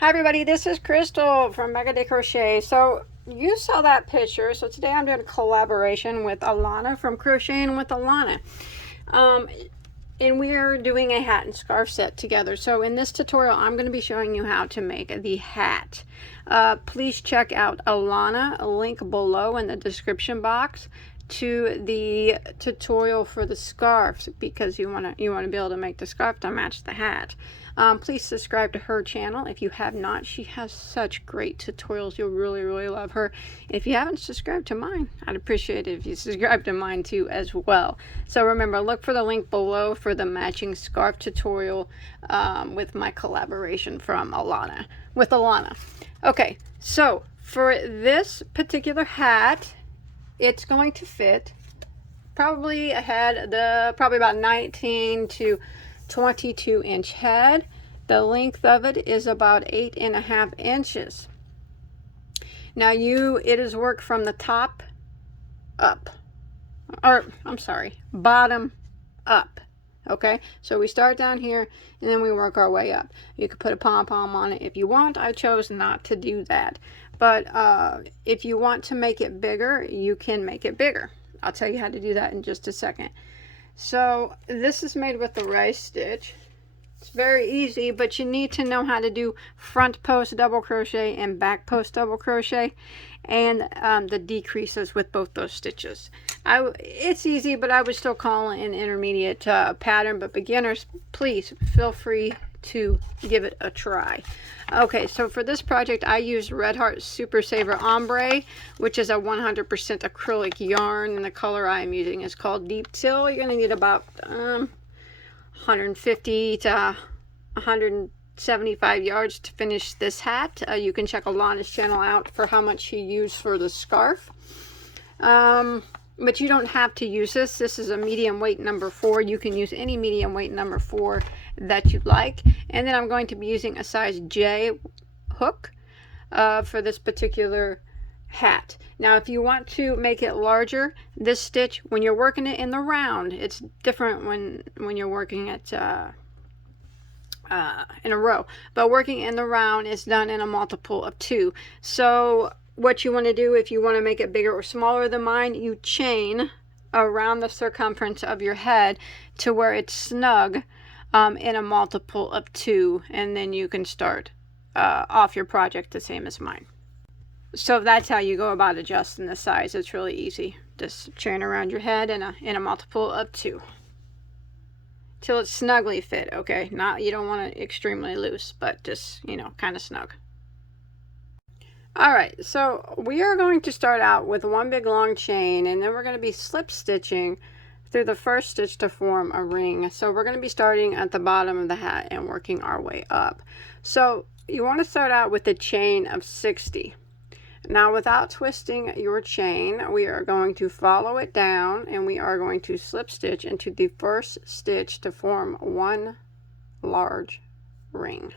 Hi everybody, this is Crystal from Bagoday Crochet. So you saw that picture. So today I'm doing a collaboration with Alana from Crocheting with Alana. And we are doing a hat and scarf set together. So in this tutorial, I'm going to be showing you how to make the hat. Please check out Alana, a link below in the description box, to the tutorial for the scarves, because you want to be able to make the scarf to match the hat. Please subscribe to her channel if you have not. She has such great tutorials. You'll really love her. If you haven't subscribed to mine, I'd appreciate it if you subscribe to mine too as well. So remember, look for the link below for the matching scarf tutorial with my collaboration from Alana with Alana. Okay, so for this particular hat, it's going to fit probably about 19 to 22 inch head. The length of it is about 8.5 inches. Now it is work from the top up, or I'm sorry, bottom up. Okay, so we start down here and then we work our way up. You could put a pom-pom on it if you want. I chose not to do that, but if you want to make it bigger, you can make it bigger. I'll tell you how to do that in just a second. So this is made with the rice stitch. It's very easy, but you need to know how to do front post double crochet and back post double crochet, and the decreases with both those stitches. It's easy, but I would still call it an intermediate pattern, but beginners, please feel free to give it a try. Okay, so for this project I used Red Heart Super Saver Ombre, which is a 100% acrylic yarn, and the color I am using is called Deep Teal. You're going to need about 150 to 175 yards to finish this hat. You can check Alana's channel out for how much she used for the scarf. But you don't have to use this. This is a medium weight number 4. You can use any medium weight number 4 that you'd like. And then I'm going to be using a size J hook for this particular hat. Now if you want to make it larger, this stitch, when you're working it in the round, it's different when you're working it in a row, but working in the round is done in a multiple of 2. So what you want to do, if you want to make it bigger or smaller than mine, you chain around the circumference of your head to where it's snug in a multiple of 2, and then you can start off your project the same as mine. So that's how you go about adjusting the size. It's really easy. Just chain around your head in a multiple of 2 till it's snugly fit. Okay, not, you don't want it extremely loose, but just, you know, kind of snug. All right, so we are going to start out with one big long chain, and then we're going to be slip stitching through the first stitch to form a ring. So we're going to be starting at the bottom of the hat and working our way up. So you want to start out with a chain of 60. Now without twisting your chain, we are going to follow it down, and we are going to slip stitch into the first stitch to form one large ring.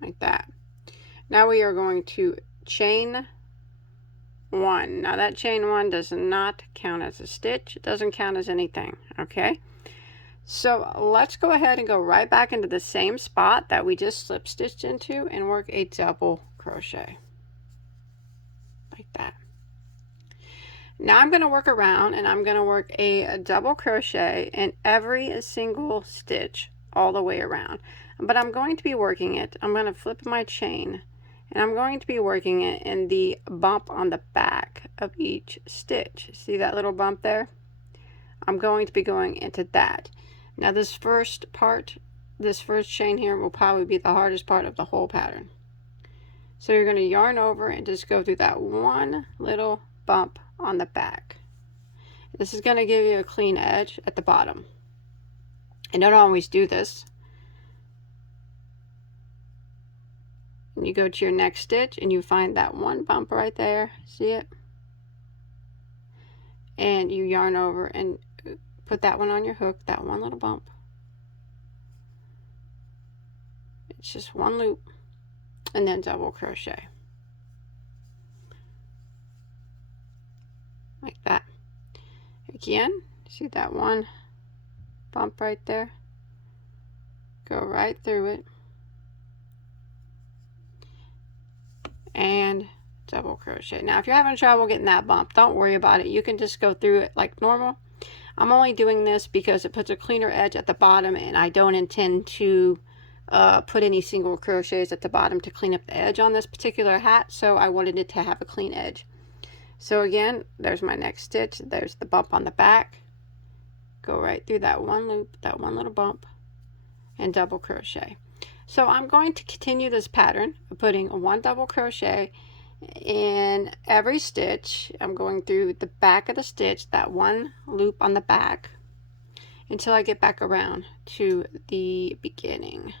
Like that. Now we are going to chain 1. Now that chain 1 does not count as a stitch. It doesn't count as anything. Okay, so let's go ahead and go right back into the same spot that we just slip stitched into and work a double crochet like that. Now I'm going to work around, and I'm going to work a double crochet in every single stitch all the way around. But I'm going to be working it, I'm going to flip my chain, and I'm going to be working it in the bump on the back of each stitch. See that little bump there? I'm going to be going into that. Now this first chain here will probably be the hardest part of the whole pattern. So you're going to yarn over and just go through that one little bump on the back. This is going to give you a clean edge at the bottom. And don't always do this. And you go to your next stitch and you find that one bump right there. See it? And you yarn over and put that one on your hook, that one little bump. It's just one loop, and then double crochet like that. Again, see that one bump right there. Go right through it. And double crochet. Now if you're having trouble getting that bump, don't worry about it. You can just go through it like normal. I'm only doing this because it puts a cleaner edge at the bottom, and I don't intend to put any single crochets at the bottom to clean up the edge on this particular hat, so I wanted it to have a clean edge. So again, there's my next stitch. There's the bump on the back. Go right through that one loop, that one little bump, and double crochet. So I'm going to continue this pattern of putting one double crochet in every stitch. I'm going through the back of the stitch, that one loop on the back, until I get back around to the beginning.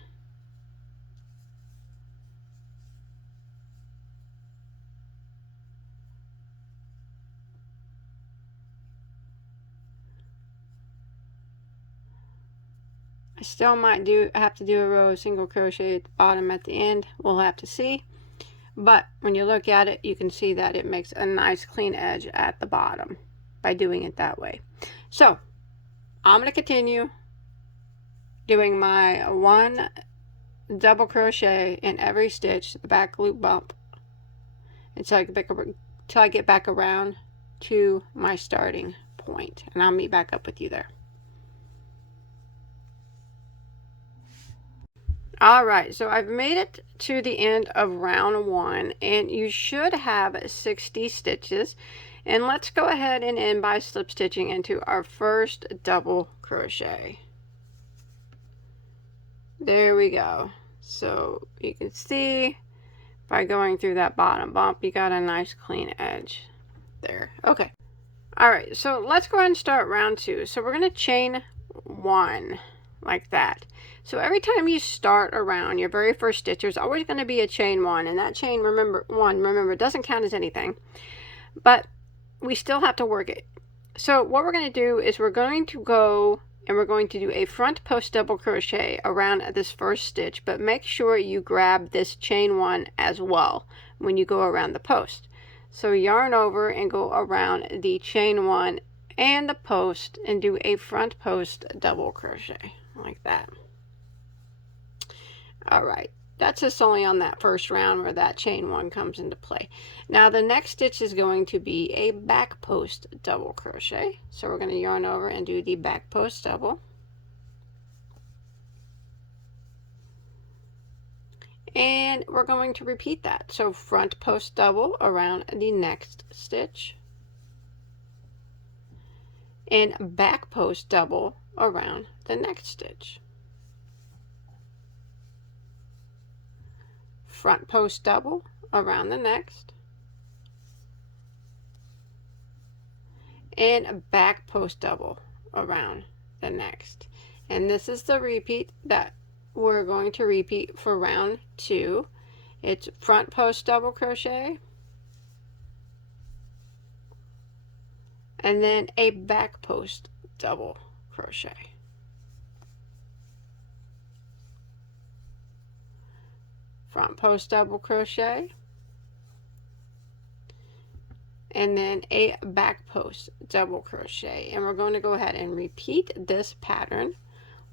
I still might have to do a row of single crochet at the bottom at the end. We'll have to see. But when you look at it, you can see that it makes a nice clean edge at the bottom by doing it that way. So I'm going to continue doing my one double crochet in every stitch, the back loop bump, until I get back around to my starting point, and I'll meet back up with you there. Alright, so I've made it to the end of round 1, and you should have 60 stitches. And let's go ahead and end by slip stitching into our first double crochet. There we go. So you can see by going through that bottom bump, you got a nice clean edge there. Okay. Alright, so let's go ahead and start round 2. So we're going to chain 1 like that. So every time you start around your very first stitch, there's always going to be a chain 1, and that chain, remember, doesn't count as anything, but we still have to work it. So what we're going to do is we're going to go and we're going to do a front post double crochet around this first stitch, but make sure you grab this chain 1 as well when you go around the post. So yarn over and go around the chain 1 and the post and do a front post double crochet like that. Alright, that's just only on that first round where that chain 1 comes into play. Now the next stitch is going to be a back post double crochet. So we're going to yarn over and do the back post double. And we're going to repeat that. So front post double around the next stitch. And back post double around the next stitch. Front post double around the next, and back post double around the next. And this is the repeat that we're going to repeat for round 2. It's front post double crochet, and then a back post double crochet. Front post double crochet, and then a back post double crochet. And we're going to go ahead and repeat this pattern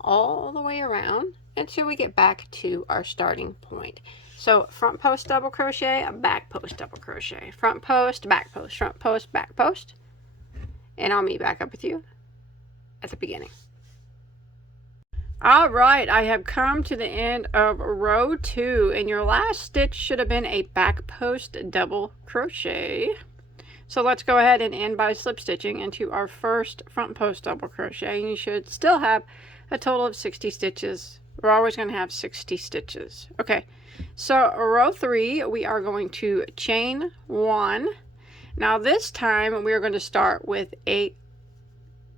all the way around until we get back to our starting point. So front post double crochet, a back post double crochet, front post, back post, front post, back post, and I'll meet back up with you at the beginning. Alright, I have come to the end of row 2, and your last stitch should have been a back post double crochet. So let's go ahead and end by slip stitching into our first front post double crochet. And you should still have a total of 60 stitches. We're always going to have 60 stitches. Okay, so row 3, we are going to chain 1. Now this time we are going to start with a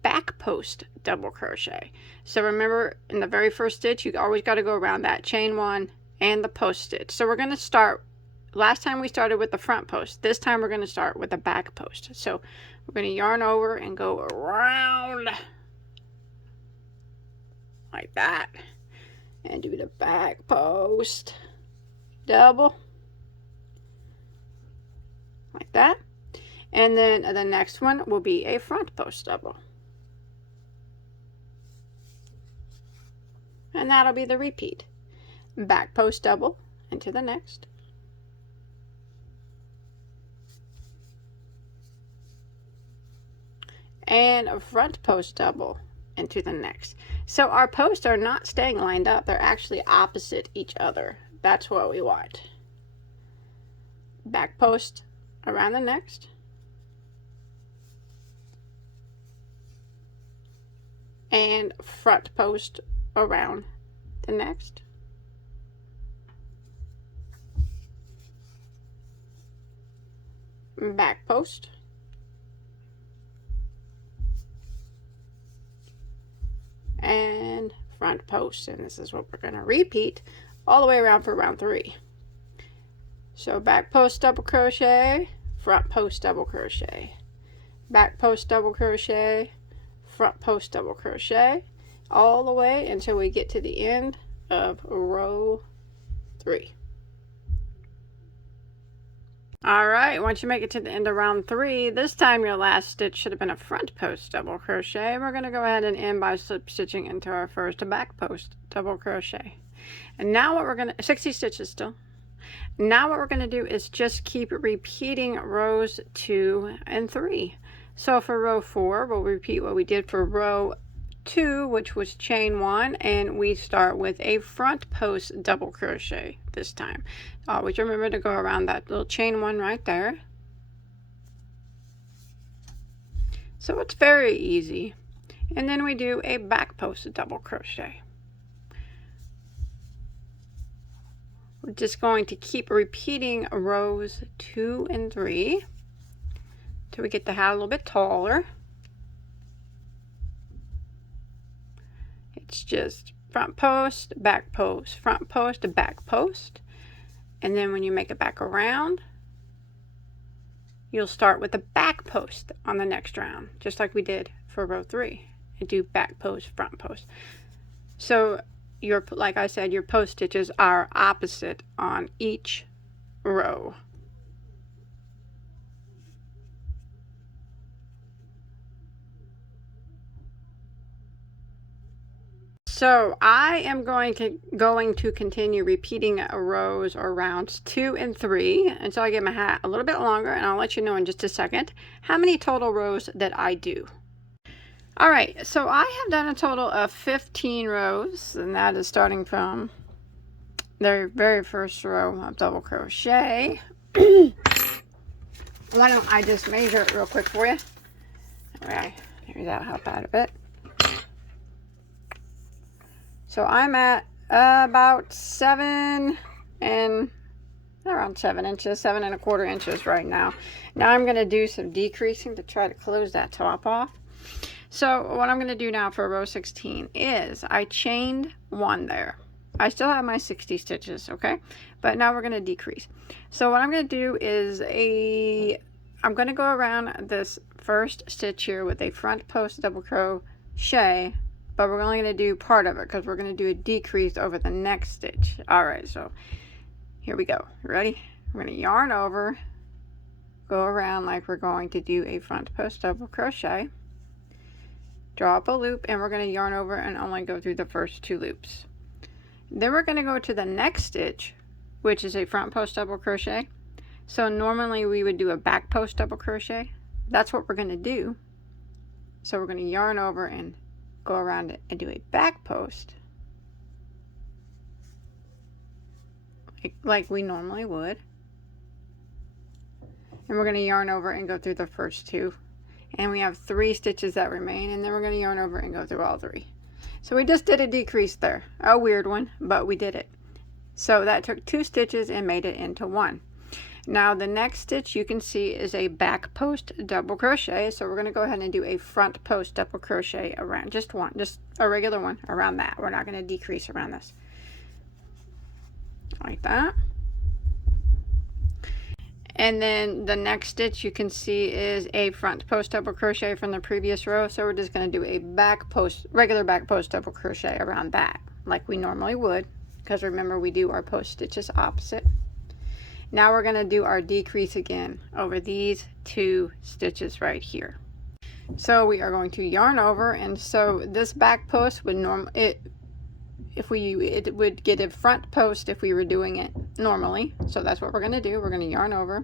back post double crochet. So remember, in the very first stitch, you always got to go around that chain 1 and the post stitch. So we're going to start, last time we started with the front post. This time we're going to start with the back post. So we're going to yarn over and go around like that and do the back post double like that. And then the next one will be a front post double. and that'll be the repeat. Back post double into the next, and a front post double into the next. So our posts are not staying lined up, they're actually opposite each other. That's what we want. Back post around the next, and front post around the next, back post, and front post. And this is what we're going to repeat all the way around for round 3. So back post double crochet, front post double crochet, back post double crochet, front post double crochet, all the way until we get to the end of row 3. All right, once you make it to the end of round 3, this time your last stitch should have been a front post double crochet. We're going to go ahead and end by slip stitching into our first back post double crochet. And now what we're going to, 60 stitches still. Now what we're going to do is just keep repeating rows 2 and 3. So for row 4, we'll repeat what we did for row 2, which was chain 1, and we start with a front post double crochet this time. Always remember to go around that little chain 1 right there. So it's very easy. And then we do a back post double crochet. We're just going to keep repeating rows 2 and 3 till we get the hat a little bit taller. It's just front post, back post, front post, back post. And then when you make it back around, you'll start with the back post on the next round, just like we did for row 3. And do back post, front post. So your, like I said, your post stitches are opposite on each row. So I am going to continue repeating rows or rounds 2 and 3 until I get my hat a little bit longer, and I'll let you know in just a second how many total rows that I do. All right, so I have done a total of 15 rows, and that is starting from the very first row of double crochet. Why don't I just measure it real quick for you? All right, maybe that'll help out a bit. So I'm at about 7 and around 7 inches, 7 1/4 inches right now. Now I'm going to do some decreasing to try to close that top off. So what I'm going to do now for row 16 is I chained 1 there. I still have my 60 stitches, okay? But now we're going to decrease. So what I'm going to do is I'm going to go around this first stitch here with a front post double crochet, but we're only going to do part of it because we're going to do a decrease over the next stitch. All right, so here we go. Ready? We're going to yarn over, go around like we're going to do a front post double crochet, draw up a loop, and we're going to yarn over and only go through the first 2 loops. Then we're going to go to the next stitch, which is a front post double crochet. So normally we would do a back post double crochet. That's what we're going to do. So we're going to yarn over and go around it and do a back post like we normally would, and we're going to yarn over and go through the first 2, and we have 3 stitches that remain, and then we're going to yarn over and go through all 3. So we just did a decrease there, a weird one, but we did it. So that took 2 stitches and made it into 1. Now the next stitch you can see is a back post double crochet, so we're going to go ahead and do a front post double crochet around just a regular one around that. We're not going to decrease around this like that. And then the next stitch you can see is a front post double crochet from the previous row, so we're just going to do a back post, regular back post double crochet around that like we normally would, because remember we do our post stitches opposite. Now we're going to do our decrease again over these 2 stitches right here. So we are going to yarn over, and so this back post would it would get a front post if we were doing it normally. So that's what we're going to do. We're going to yarn over,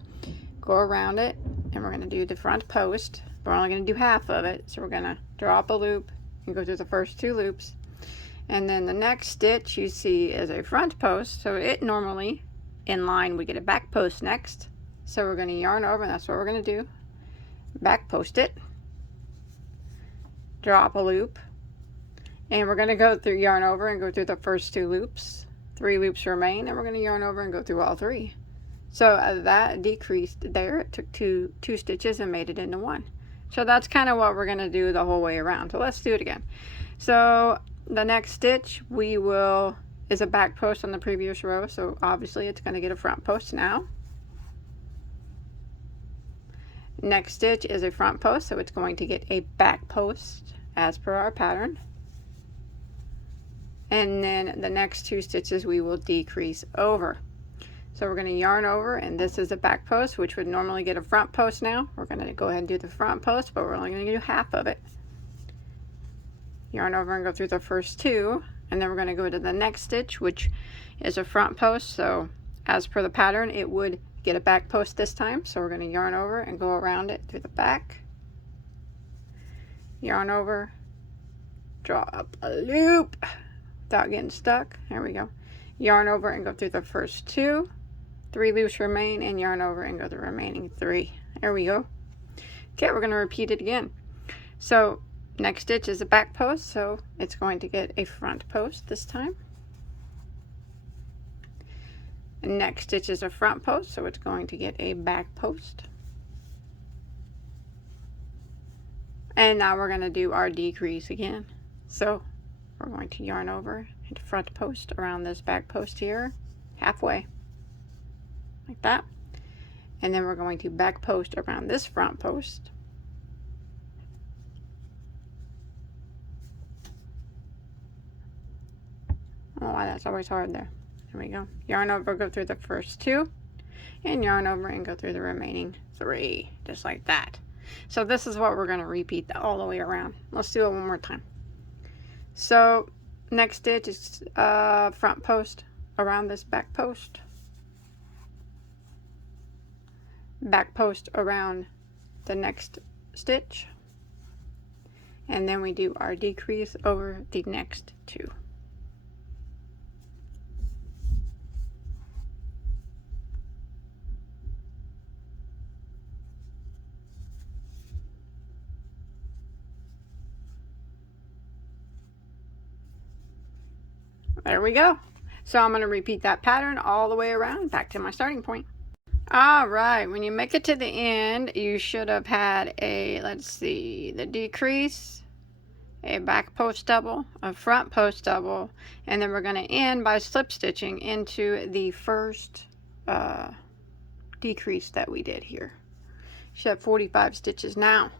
go around it, and we're going to do the front post. We're only going to do half of it, so we're going to drop a loop and go through the first 2 loops. And then the next stitch you see is a front post, so it normally in line we get a back post next. So we're going to yarn over, and that's what we're going to do. Back post it, drop a loop, and we're going to go through, yarn over and go through the first 2 loops. 3 loops remain, and we're going to yarn over and go through all 3. So that decreased there. It took two stitches and made it into 1. So that's kind of what we're going to do the whole way around. So let's do it again. So the next stitch is a back post on the previous row, so obviously it's going to get a front post now. Next stitch is a front post, so it's going to get a back post as per our pattern. And then the next 2 stitches we will decrease over. So we're going to yarn over, and this is a back post, which would normally get a front post now. We're going to go ahead and do the front post, but we're only going to do half of it. Yarn over and go through the first 2, and then we're going to go to the next stitch, which is a front post. So as per the pattern, it would get a back post this time. So we're going to yarn over and go around it through the back. Yarn over, draw up a loop without getting stuck. There we go. Yarn over and go through the first 2. 3 loops remain, and yarn over and go the remaining 3. There we go. Okay, we're going to repeat it again. So next stitch is a back post, so it's going to get a front post this time. And next stitch is a front post, so it's going to get a back post. And now we're going to do our decrease again. So we're going to yarn over and front post around this back post here, halfway, like that. And then we're going to back post around this front post. Oh, that's always hard there. There we go. Yarn over, go through the first 2, and yarn over and go through the remaining 3, just like that. So this is what we're going to repeat all the way around. Let's do it one more time. So next stitch is front post around this back post. Back post around the next stitch. And then we do our decrease over the next 2. There we go. So I'm going to repeat that pattern all the way around back to my starting point. All right, when you make it to the end, you should have had a, let's see, the decrease, a back post double, a front post double, and then we're going to end by slip stitching into the first decrease that we did here. You should have 45 stitches now.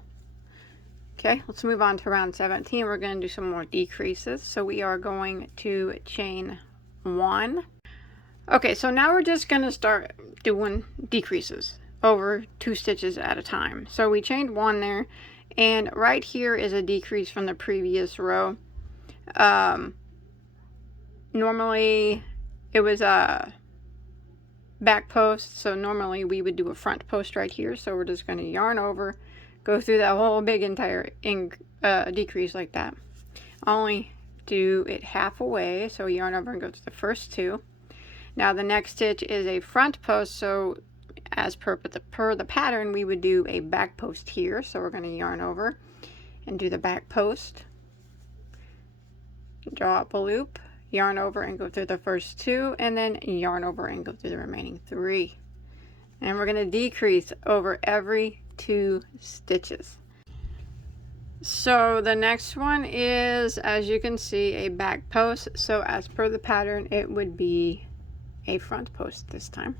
Okay, let's move on to round 17. We're going to do some more decreases. So we are going to chain 1. Okay, so now we're just going to start doing decreases over 2 stitches at a time. So we chained 1 there, and right here is a decrease from the previous row. Normally it was a back post, so normally we would do a front post right here. So we're just going to yarn over, go through that whole big entire decrease like that. Only do it half away, so yarn over and go to the first 2. Now the next stitch is a front post, so as per the pattern we would do a back post here. So we're going to yarn over and do the back post, draw up a loop, yarn over and go through the first 2, and then yarn over and go through the remaining 3. And we're going to decrease over every 2 stitches. So the next one is, as you can see, a back post. So as per the pattern it would be a front post this time,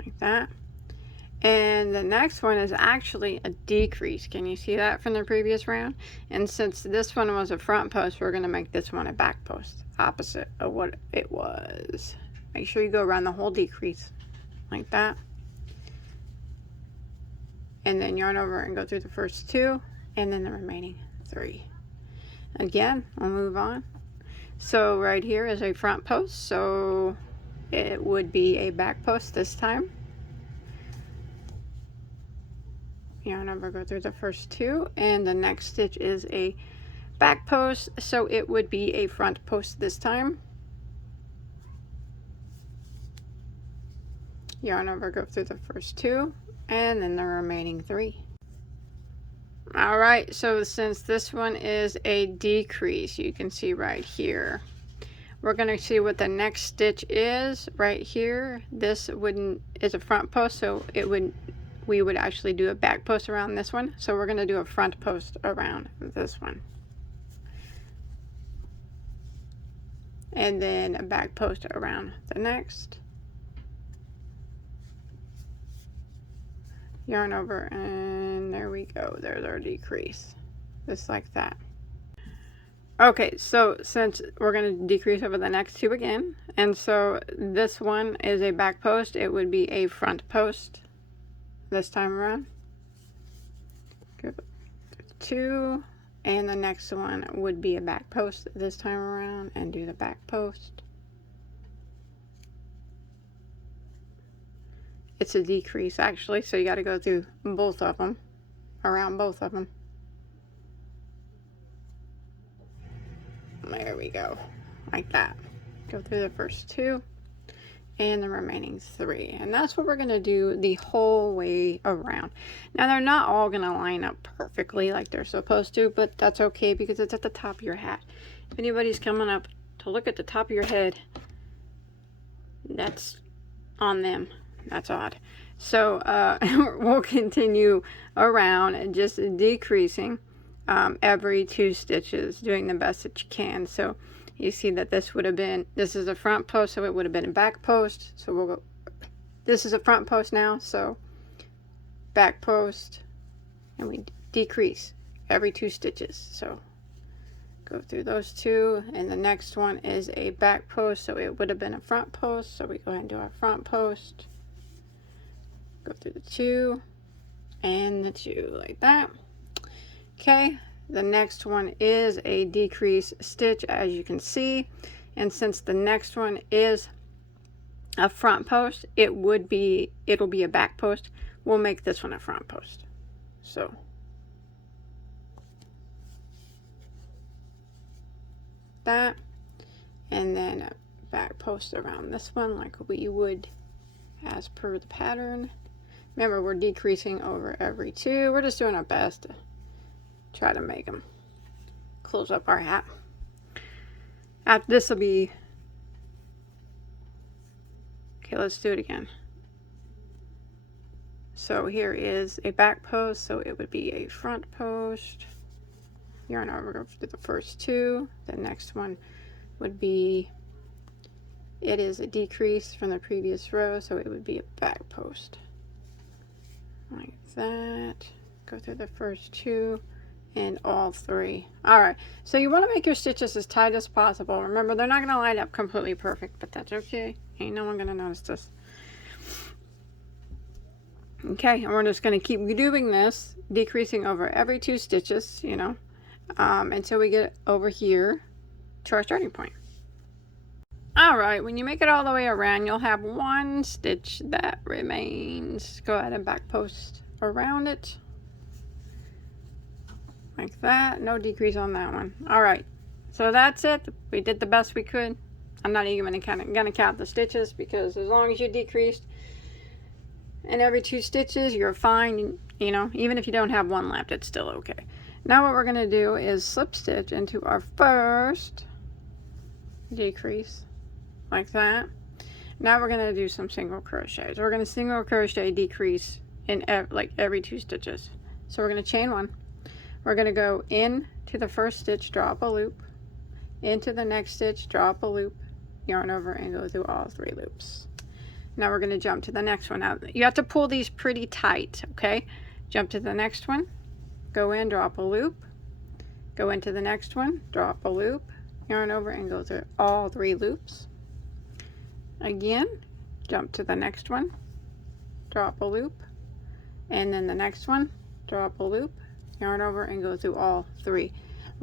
like that. And the next one is actually a decrease. Can you see that from the previous round? And since this one was a front post, we're going to make this one a back post, opposite of what it was. Make sure you go around the whole decrease like that, and then yarn over and go through the first 2 and then the remaining 3. Again, we'll move on So right here is a front post, so it would be a back post this time. Yarn over, go through the first two, and the next stitch is a back post, so it would be a front post this time. Yarn over, go through the first two, and then the remaining three. All right, so since this one is a decrease, you can see right here, we're going to see what the next stitch is right here. This is a front post, so we would actually do a back post around this one. So we're going to do a front post around this one, and then a back post around the next. Yarn over, and there we go. There's our decrease, just like that. Okay, so since we're going to decrease over the next two again, and so this one is a back post, it would be a front post this time around. Go two, and the next one would be a back post this time around, and do the back post. It's a decrease actually, so you got to go through both of them, around both of them. There we go, like that. Go through the first two and the remaining three, and that's what we're going to do the whole way around. Now they're not all going to line up perfectly like they're supposed to, but that's okay because it's at the top of your hat. If anybody's coming up to look at the top of your head, that's on them. That's odd. So we'll continue around and just decreasing every two stitches, doing the best that you can. So you see that this is a front post, so it would have been a back post. So we'll go, this is a front post now, so back post, and we decrease every two stitches. So go through those two, and the next one is a back post, so it would have been a front post. So we go ahead and do our front post. Go through the two and the two, like that. Okay, the next one is a decrease stitch, as you can see, and since the next one is a front post, it'll be a back post. We'll make this one a front post. So that, and then a back post around this one like we would as per the pattern. Remember, we're decreasing over every two. We're just doing our best to try to make them close up our hat. This will be, okay, let's do it again. So here is a back post, so it would be a front post. Yarn over to the first two. The next one would be, it is a decrease from the previous row, so it would be a back post. Like that. Go through the first two and all three. Alright, so you want to make your stitches as tight as possible. Remember, they're not going to line up completely perfect, but that's okay. Ain't no one going to notice this. Okay, and we're just going to keep doing this, decreasing over every two stitches, you know, until we get over here to our starting point. Alright, when you make it all the way around, you'll have one stitch that remains. Go ahead and back post around it. Like that. No decrease on that one. Alright, so that's it. We did the best we could. I'm not even gonna count the stitches, because as long as you decreased in every two stitches, you're fine. You know, even if you don't have one left, it's still okay. Now what we're gonna do is slip stitch into our first decrease. Like that. Now we're going to do some single crochets. We're going to single crochet decrease in like every two stitches. So we're going to chain one. We're going to go into the first stitch, draw up a loop, into the next stitch, draw up a loop, yarn over, and go through all three loops. Now we're going to jump to the next one. Now you have to pull these pretty tight, okay? Jump to the next one, go in, draw up a loop, go into the next one, draw up a loop, yarn over, and go through all three loops. Again, jump to the next one, draw up a loop, and then the next one, draw up a loop, yarn over, and go through all three.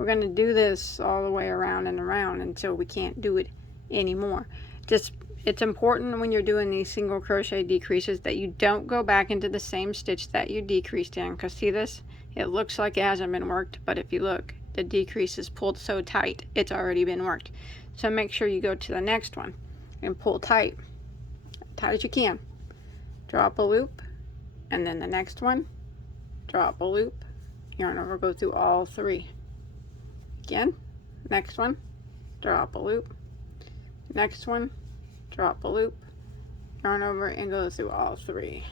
We're going to do this all the way around and around until we can't do it anymore. Just, it's important when you're doing these single crochet decreases that you don't go back into the same stitch that you decreased in, because see this? It looks like it hasn't been worked, but if you look, the decrease is pulled so tight, it's already been worked. So make sure you go to the next one and pull tight, tight as you can. Drop a loop, and then the next one, drop a loop, yarn over, go through all 3. Again, next one, drop a loop, next one, drop a loop, yarn over and go through all 3.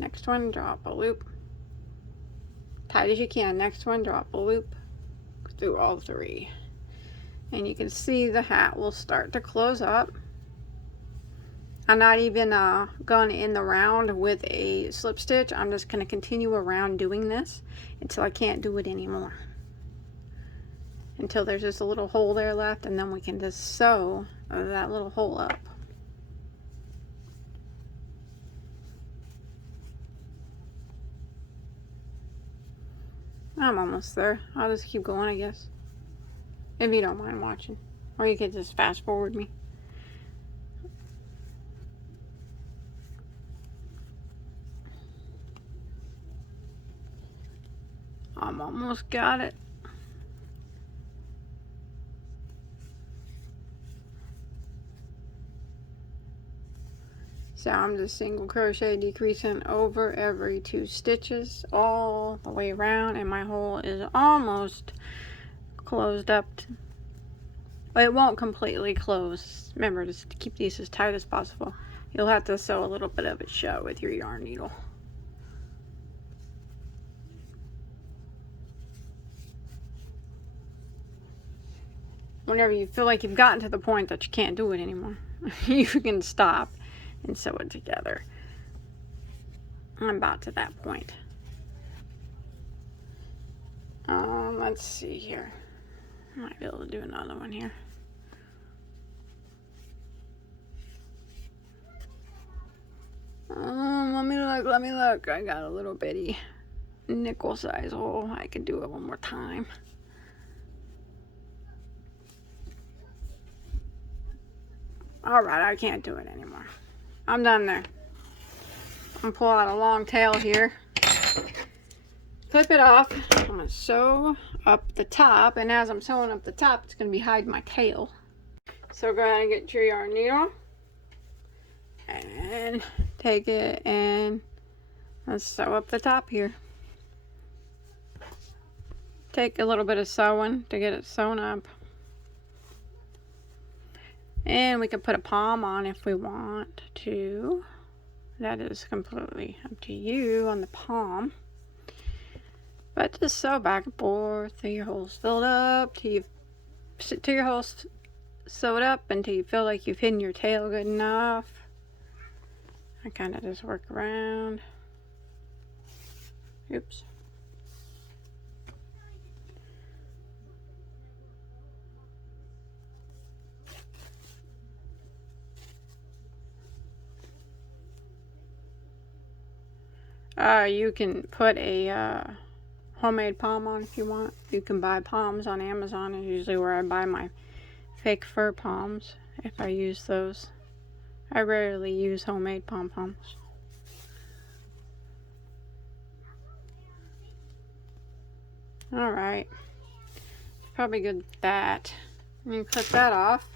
Next one, drop a loop, tight as you can. Next one, drop a loop, go through all 3. And you can see the hat will start to close up. I'm not even going in the round with a slip stitch. I'm just going to continue around doing this until I can't do it anymore. Until there's just a little hole there left, and then we can just sew that little hole up. I'm almost there. I'll just keep going, I guess. If you don't mind watching. Or you could just fast forward me. I'm almost got it. So I'm just single crochet decreasing over every 2 stitches all the way around, and my hole is almost closed up. It won't completely close. Remember, just to keep these as tight as possible. You'll have to sew a little bit of it shut with your yarn needle. Whenever you feel like you've gotten to the point that you can't do it anymore, you can stop and sew it together. I'm about to that point. Let's see here. Might be able to do another one here. Let me look. I got a little bitty nickel size hole. I can do it one more time. Alright, I can't do it anymore. I'm done there. I'm gonna pull out a long tail here. Clip it off. I'm gonna sew up the top, and as I'm sewing up the top, it's gonna be hiding my tail. So go ahead and get your yarn needle and take it and let's sew up the top here. Take a little bit of sewing to get it sewn up. And we can put a palm on if we want to. That is completely up to you on the palm. But just sew back and forth till your hole's filled up, till your hole's sewed up until you feel like you've hidden your tail good enough. I kind of just work around. Oops. You can put a homemade palm on if you want. You can buy palms on Amazon. Is usually where I buy my fake fur palms if I use those. I rarely use homemade pom-poms. Alright. Probably good with that. And you clip that off.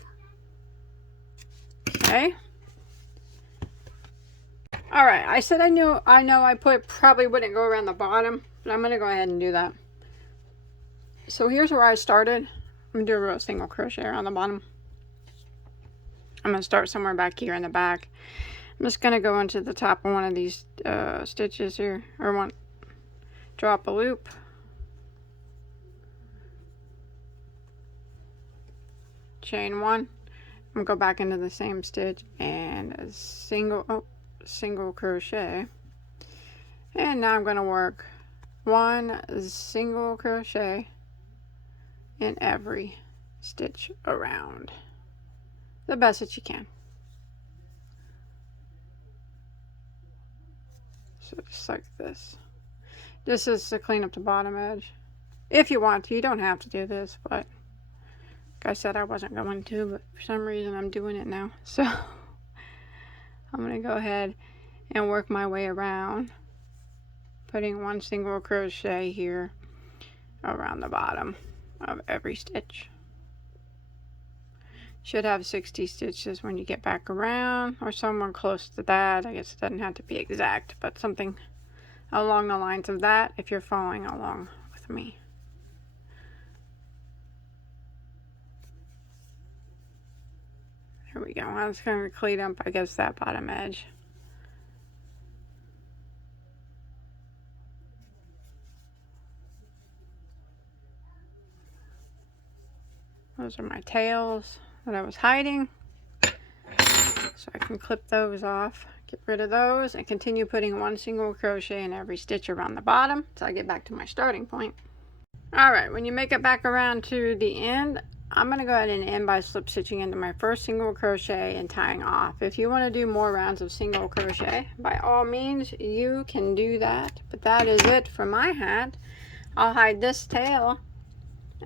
Okay. Alright, I said I know I probably wouldn't go around the bottom, but I'm going to go ahead and do that. So here's where I started. I'm going to do a real single crochet around the bottom. I'm going to start somewhere back here in the back. I'm just going to go into the top of one of these stitches here, or drop a loop. Chain 1. I'm going to go back into the same stitch and a single crochet, and now I'm going to work 1 single crochet in every stitch around, the best that you can. So just like this. This is to clean up the bottom edge. If you want to, you don't have to do this, but like I said, I wasn't going to, but for some reason I'm doing it now. So I'm going to go ahead and work my way around, putting one single crochet here around the bottom of every stitch. Should have 60 stitches when you get back around, or somewhere close to that. I guess it doesn't have to be exact, but something along the lines of that if you're following along with me. Here we go. I'm just going to clean up, I guess, that bottom edge. Those are my tails that I was hiding. So I can clip those off, get rid of those, and continue putting one single crochet in every stitch around the bottom until I get back to my starting point. Alright, when you make it back around to the end, I'm going to go ahead and end by slip stitching into my first single crochet and tying off. If you want to do more rounds of single crochet, by all means you can do that, but that is it for my hat. I'll hide this tail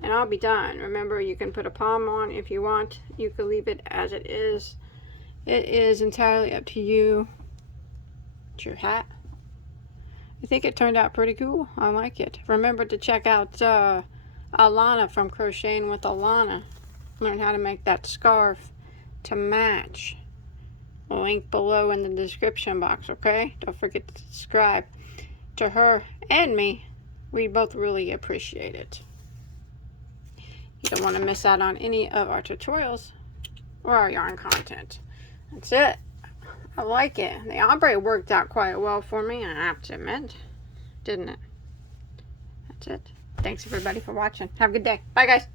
and I'll be done. Remember, you can put a palm on if you want. You can leave it as it is. It is entirely up to you. It's your hat. I think it turned out pretty cool. I like it. Remember to check out Alana from Crocheting with Alana. Learn how to make that scarf to match. Link below in the description box, okay? Don't forget to subscribe to her and me. We both really appreciate it. You don't want to miss out on any of our tutorials or our yarn content. That's it. I like it. The ombre worked out quite well for me, I have to admit. Didn't it? That's it. Thanks everybody for watching. Have a good day. Bye guys.